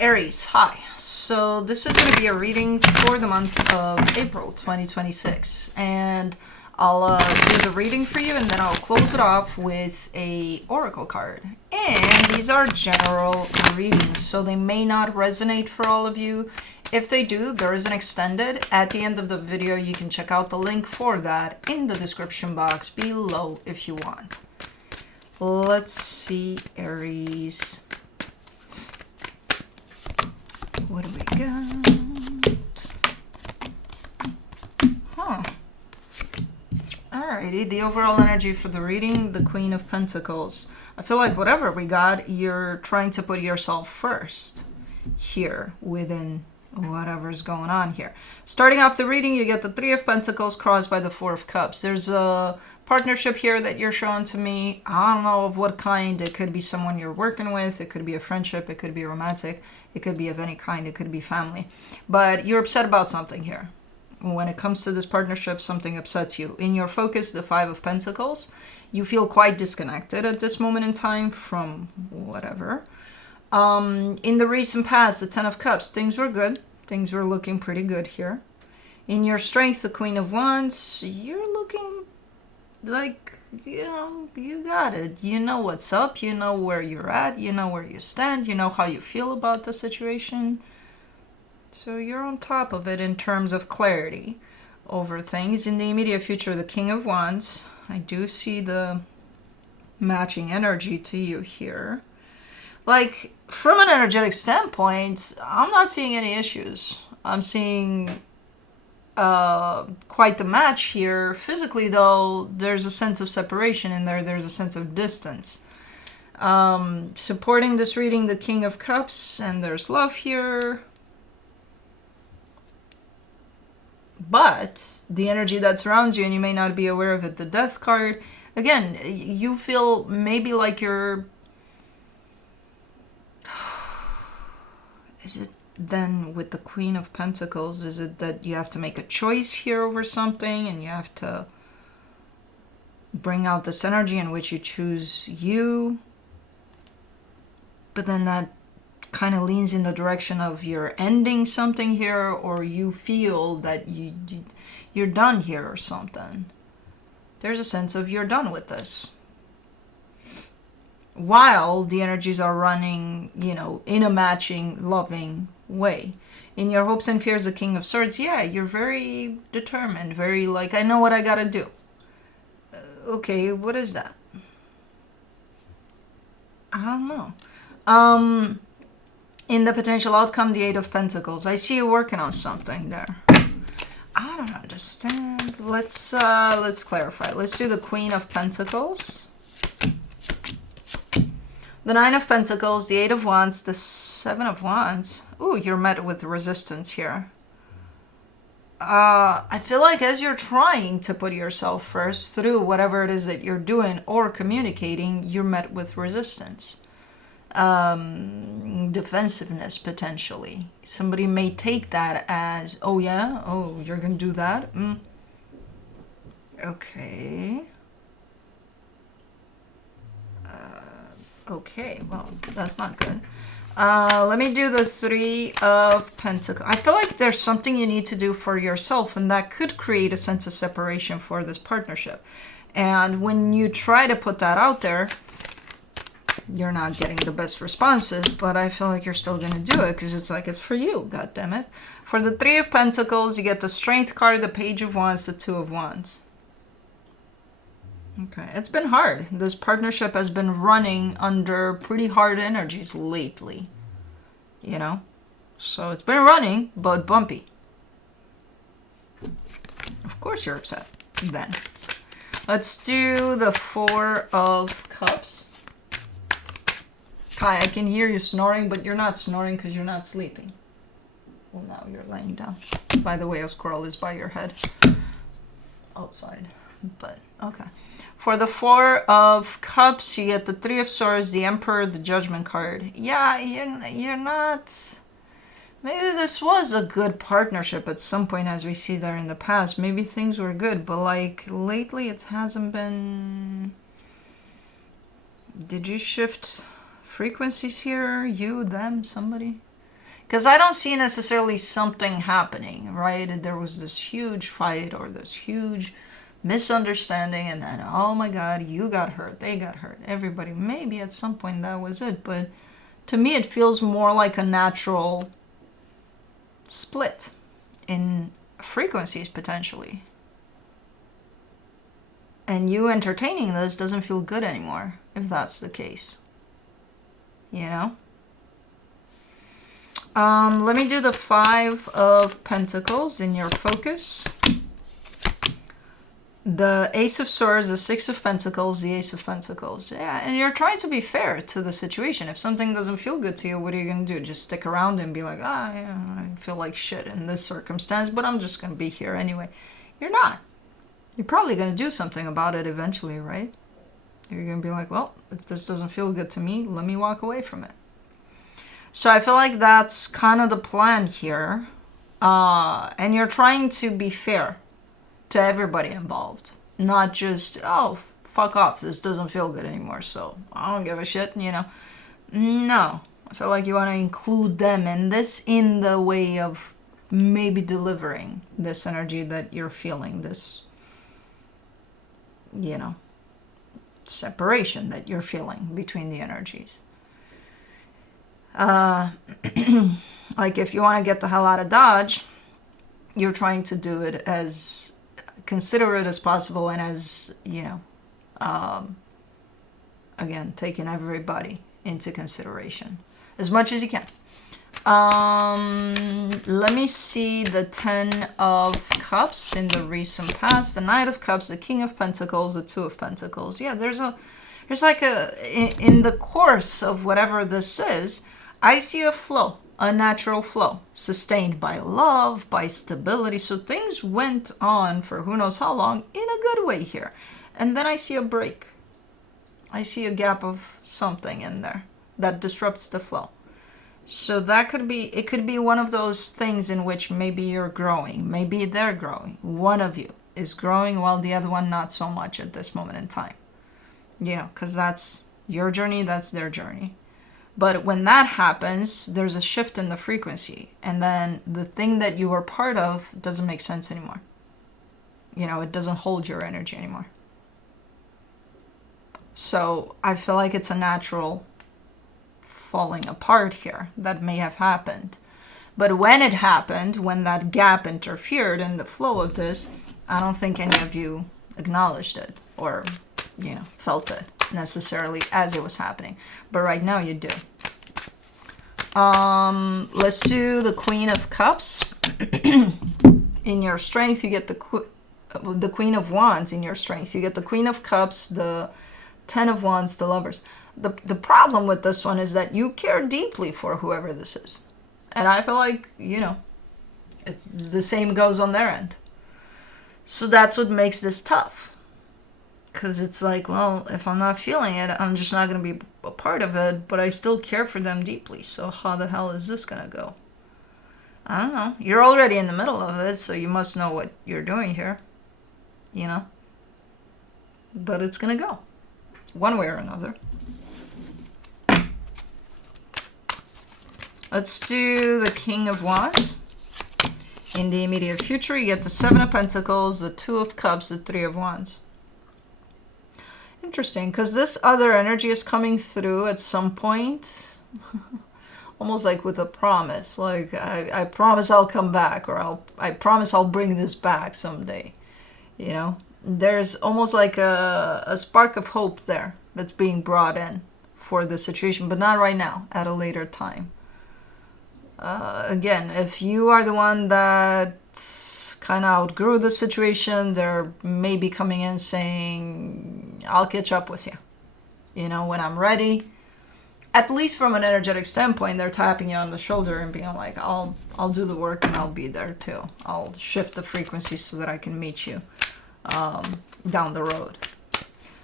Aries, hi. So this is going to be a reading for the month of April 2026, and I'll do the reading for you, and then I'll close it off with a oracle card. And these are general readings, so they may not resonate for all of you. If they do, there is an extended. At the end of the video, you can check out the link for that in the description box below if you want. Let's see, Aries. What do we got? Huh. Alrighty, the overall energy for the reading, the Queen of Pentacles. I feel like whatever we got, you're trying to put yourself first here within whatever's going on here. Starting off the reading, you get the Three of Pentacles crossed by the Four of Cups. There's a partnership here that you're showing to me. I don't know of what kind. It could be someone you're working with. It could be a friendship. It could be romantic. It could be of any kind. It could be family. But you're upset about something here. When it comes to this partnership, something upsets you. In your focus, the Five of Pentacles, you feel quite disconnected at this moment in time from whatever. In the recent past, the Ten of Cups, things were good. Things were looking pretty good here. In your strength, the Queen of Wands, you're looking like, you know, you got it. You know what's up. You know where you're at. You know where you stand. You know how you feel about the situation. So you're on top of it in terms of clarity over things. In the immediate future, the King of Wands, I do see the matching energy to you here. Like, from an energetic standpoint, I'm not seeing any issues. I'm seeing quite the match here. Physically, though, there's a sense of separation in there. There's a sense of distance. Supporting this reading, the King of Cups, and there's love here. But the energy that surrounds you, and you may not be aware of it, the Death card, again, you feel maybe like you're... Is it then with the Queen of Pentacles, is it that you have to make a choice here over something and you have to bring out this energy in which you choose you? But then that kind of leans in the direction of you're ending something here, or you feel that you're done here or something. There's a sense of you're done with this. While the energies are running, you know, in a matching, loving way. In your hopes and fears, the King of Swords, yeah, you're very determined, very like, I know what I gotta do. Okay, what is that? I don't know. In the potential outcome, the Eight of Pentacles, I see you working on something there. I don't understand. Let's clarify. Let's do the Queen of Pentacles. The Nine of Pentacles, the Eight of Wands, the Seven of Wands. Ooh, you're met with resistance here. I feel like as you're trying to put yourself first through whatever it is that you're doing or communicating, you're met with resistance. Defensiveness, potentially. Somebody may take that as, oh yeah? Oh, you're gonna do that? Okay. Okay, well, that's not good. Let me do the Three of Pentacles. I feel like there's something you need to do for yourself, and that could create a sense of separation for this partnership. And when you try to put that out there, you're not getting the best responses, but I feel like you're still going to do it because it's like it's for you, God damn it. For the Three of Pentacles, you get the Strength card, the Page of Wands, the Two of Wands. Okay, it's been hard. This partnership has been running under pretty hard energies lately, you know? So it's been running, but bumpy. Of course you're upset then. Let's do the Four of Cups. Kai, I can hear you snoring, but you're not snoring because you're not sleeping. Well, now you're laying down. By the way, a squirrel is by your head. Outside, but okay. For the Four of Cups, you get the Three of Swords, the Emperor, the Judgment card. Yeah, you're not... Maybe this was a good partnership at some point, as we see there in the past. Maybe things were good, but like lately it hasn't been... Did you shift frequencies here? You, them, somebody? Because I don't see necessarily something happening, right? There was this huge fight or this huge misunderstanding, and then, oh my God, you got hurt, they got hurt, everybody. Maybe at some point that was it, but to me it feels more like a natural split in frequencies potentially. And you entertaining this doesn't feel good anymore, if that's the case. You know? Let me do the 5 of Pentacles in your focus. The Ace of Swords, the 6 of Pentacles, the Ace of Pentacles. Yeah, and you're trying to be fair to the situation. If something doesn't feel good to you, what are you going to do? Just stick around and be like, yeah, I feel like shit in this circumstance, but I'm just going to be here anyway. You're not. You're probably going to do something about it eventually, right? You're going to be like, well, if this doesn't feel good to me, let me walk away from it. So I feel like that's kind of the plan here. And you're trying to be fair to everybody involved. Not just, oh, fuck off, this doesn't feel good anymore, so I don't give a shit, you know. No. I feel like you want to include them in this in the way of maybe delivering this energy that you're feeling, this, you know, separation that you're feeling between the energies. Like if you want to get the hell out of Dodge, you're trying to do it as considerate as possible and as, you know, again, taking everybody into consideration as much as you can. Let me see the 10 of Cups in the recent past, the Knight of Cups, the King of Pentacles, the 2 of Pentacles. Yeah, there's like in the course of whatever this is, I see a flow, a natural flow, sustained by love, by stability. So things went on for who knows how long in a good way here. And then I see a break. I see a gap of something in there that disrupts the flow. So that could be, it could be one of those things in which maybe you're growing, maybe they're growing. One of you is growing while the other one not so much at this moment in time. You know, because that's your journey, that's their journey. But when that happens, there's a shift in the frequency. And then the thing that you were part of doesn't make sense anymore. You know, it doesn't hold your energy anymore. So I feel like it's a natural falling apart here that may have happened. But when it happened, when that gap interfered in the flow of this, I don't think any of you acknowledged it or, you know, felt it necessarily as it was happening. But right now you do. Let's do the Queen of Cups. In your strength, you get the Queen of Wands. In your strength, you get the Queen of Cups, the 10 of Wands, the Lovers. The problem with this one is that you care deeply for whoever this is. And I feel like, you know, it's the same goes on their end. So that's what makes this tough. Because it's like, well, if I'm not feeling it, I'm just not going to be a part of it, but I still care for them deeply. So how the hell is this going to go? I don't know. You're already in the middle of it, so you must know what you're doing here. You know? But it's going to go. One way or another. Let's do the King of Wands. In the immediate future, you get the 7 of Pentacles, the 2 of Cups, the 3 of Wands. Interesting, because this other energy is coming through at some point. Almost like with a promise. Like, I promise I'll come back, or I promise I'll bring this back someday. You know? There's almost like a spark of hope there that's being brought in for the situation, but not right now, at a later time. Again, if you are the one that kind of outgrew the situation, they're maybe coming in saying, I'll catch up with you. You know, when I'm ready. At least from an energetic standpoint, they're tapping you on the shoulder and being like, I'll do the work and I'll be there too. I'll shift the frequency so that I can meet you down the road.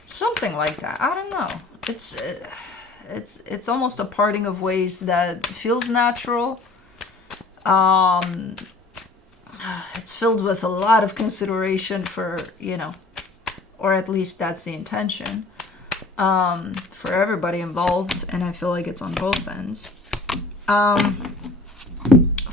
Something like that. I don't know. It's almost a parting of ways that feels natural. It's filled with a lot of consideration for, you know, or at least that's the intention, for everybody involved, and I feel like it's on both ends.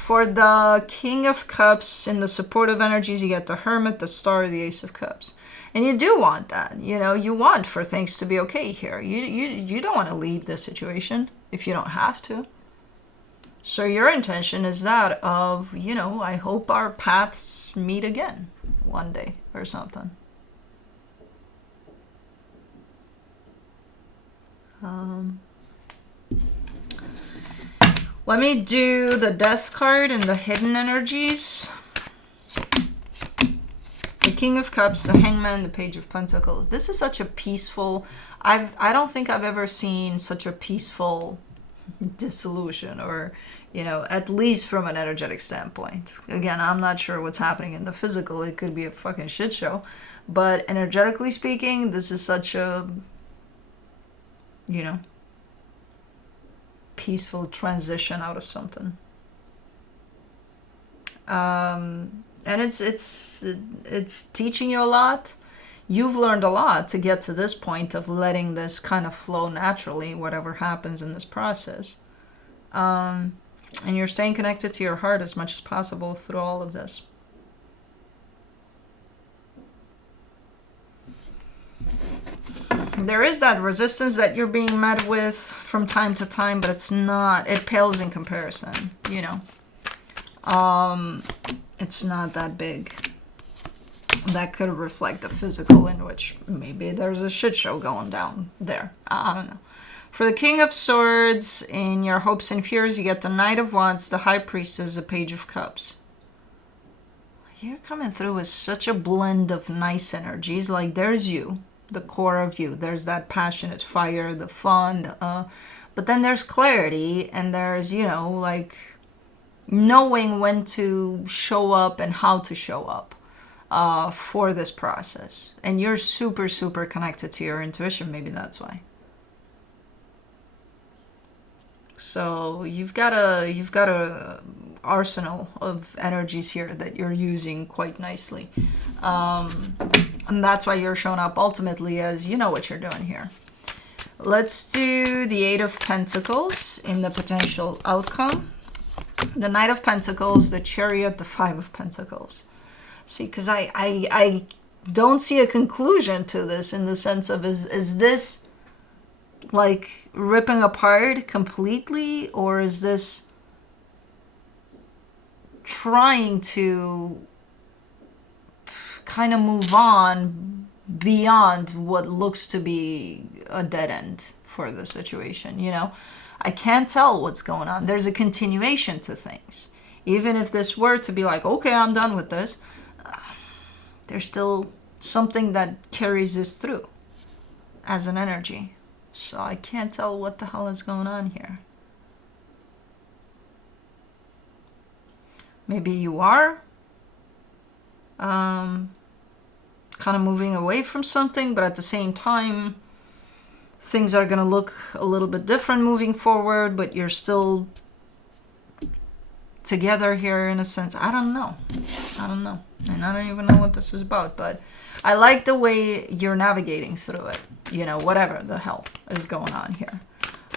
For the King of Cups, in the supportive energies, you get the Hermit, the Star, the Ace of Cups. And you do want that. You know, you want for things to be okay here. You don't want to leave this situation if you don't have to. So your intention is that of, you know, I hope our paths meet again one day or something. Let me do the Death card and the hidden energies. The King of Cups, the Hangman, the Page of Pentacles. This is such a peaceful... I don't think I've ever seen such a peaceful dissolution, or, you know, at least from an energetic standpoint. Again, I'm not sure what's happening in the physical. It could be a fucking shit show. But energetically speaking, this is such a, you know, peaceful transition out of something. And it's teaching you a lot. You've learned a lot to get to this point of letting this kind of flow naturally, whatever happens in this process. And you're staying connected to your heart as much as possible through all of this. There is that resistance that you're being met with from time to time, but it's not, it pales in comparison, you know. It's not that big. That could reflect the physical, in which maybe there's a shit show going down there. I don't know. For the King of Swords, in your hopes and fears, you get the Knight of Wands, the High Priestess, the Page of Cups. You're coming through with such a blend of nice energies. Like, there's you, the core of you. There's that passionate fire, the fun, but then there's clarity, and there's, you know, like, knowing when to show up and how to show up for this process. And you're super, super connected to your intuition. Maybe that's why. So you've got a arsenal of energies here that you're using quite nicely. And that's why you're showing up ultimately as, you know what you're doing here. Let's do the Eight of Pentacles in the potential outcome. The Knight of Pentacles, the Chariot, the Five of Pentacles. See, because I don't see a conclusion to this, in the sense of, is this like ripping apart completely, or is this trying to kind of move on beyond what looks to be a dead end for the situation, you know? I can't tell what's going on. There's a continuation to things. Even if this were to be like, okay, I'm done with this, there's still something that carries this through as an energy. So I can't tell what the hell is going on here. Maybe you are kind of moving away from something, but at the same time, things are going to look a little bit different moving forward, but you're still together here in a sense. I don't know. And I don't even know what this is about, but I like the way you're navigating through it. You know, whatever the hell is going on here.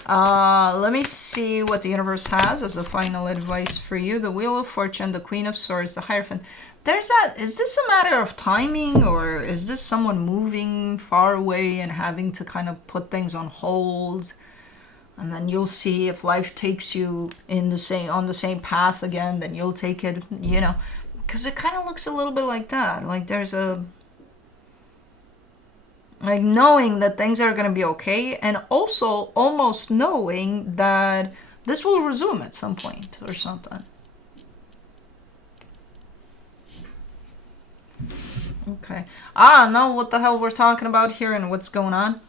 Let me see what the universe has as the final advice for you. The Wheel of Fortune, the Queen of Swords, the Hierophant. There's that. Is this a matter of timing, or is this someone moving far away and having to kind of put things on hold? And then you'll see if life takes you in on the same path again, then you'll take it, you know. Because it kind of looks a little bit like that. Like there's like knowing that things are going to be okay, and also almost knowing that this will resume at some point or something. Okay. I don't know what the hell we're talking about here and what's going on,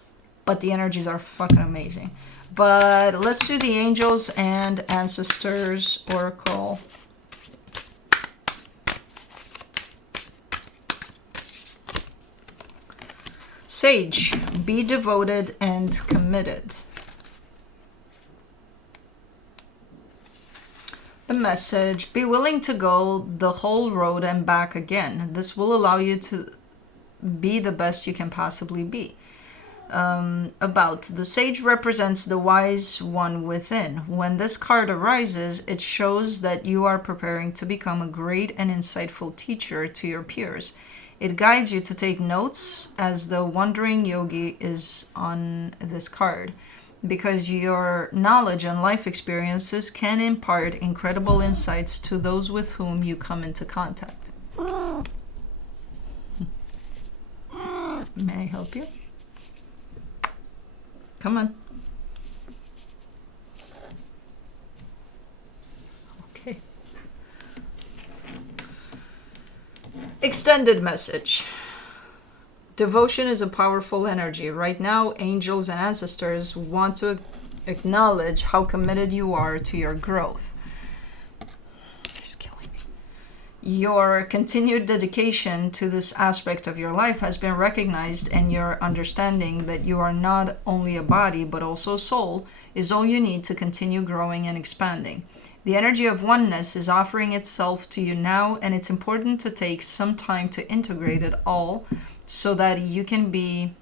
but the energies are fucking amazing. But let's do the Angels and Ancestors Oracle. Sage, be devoted and committed. The message, be willing to go the whole road and back again. This will allow you to be the best you can possibly be. About the sage represents the wise one within. When this card arises, it shows that you are preparing to become a great and insightful teacher to your peers. It guides you to take notes, as the wandering yogi is on this card, because your knowledge and life experiences can impart incredible insights to those with whom you come into contact. May I help you? Come on. Okay. Extended message. Devotion is a powerful energy. Right now, angels and ancestors want to acknowledge how committed you are to your growth. It's killing me. Your continued dedication to this aspect of your life has been recognized, and your understanding that you are not only a body but also a soul is all you need to continue growing and expanding. The energy of oneness is offering itself to you now, and it's important to take some time to integrate it all so that you can be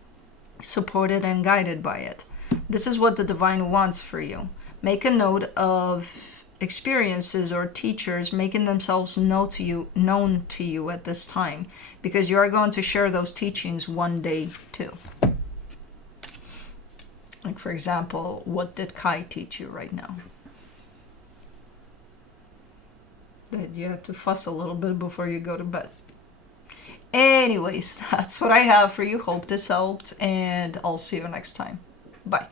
supported and guided by it. This is what the divine wants for you. Make a note of experiences or teachers making themselves known to you at this time, because you are going to share those teachings one day too. Like, for example, what did Kai teach you right now? That you have to fuss a little bit before you go to bed. Anyways, that's what I have for you. Hope this helped, and I'll see you next time. Bye.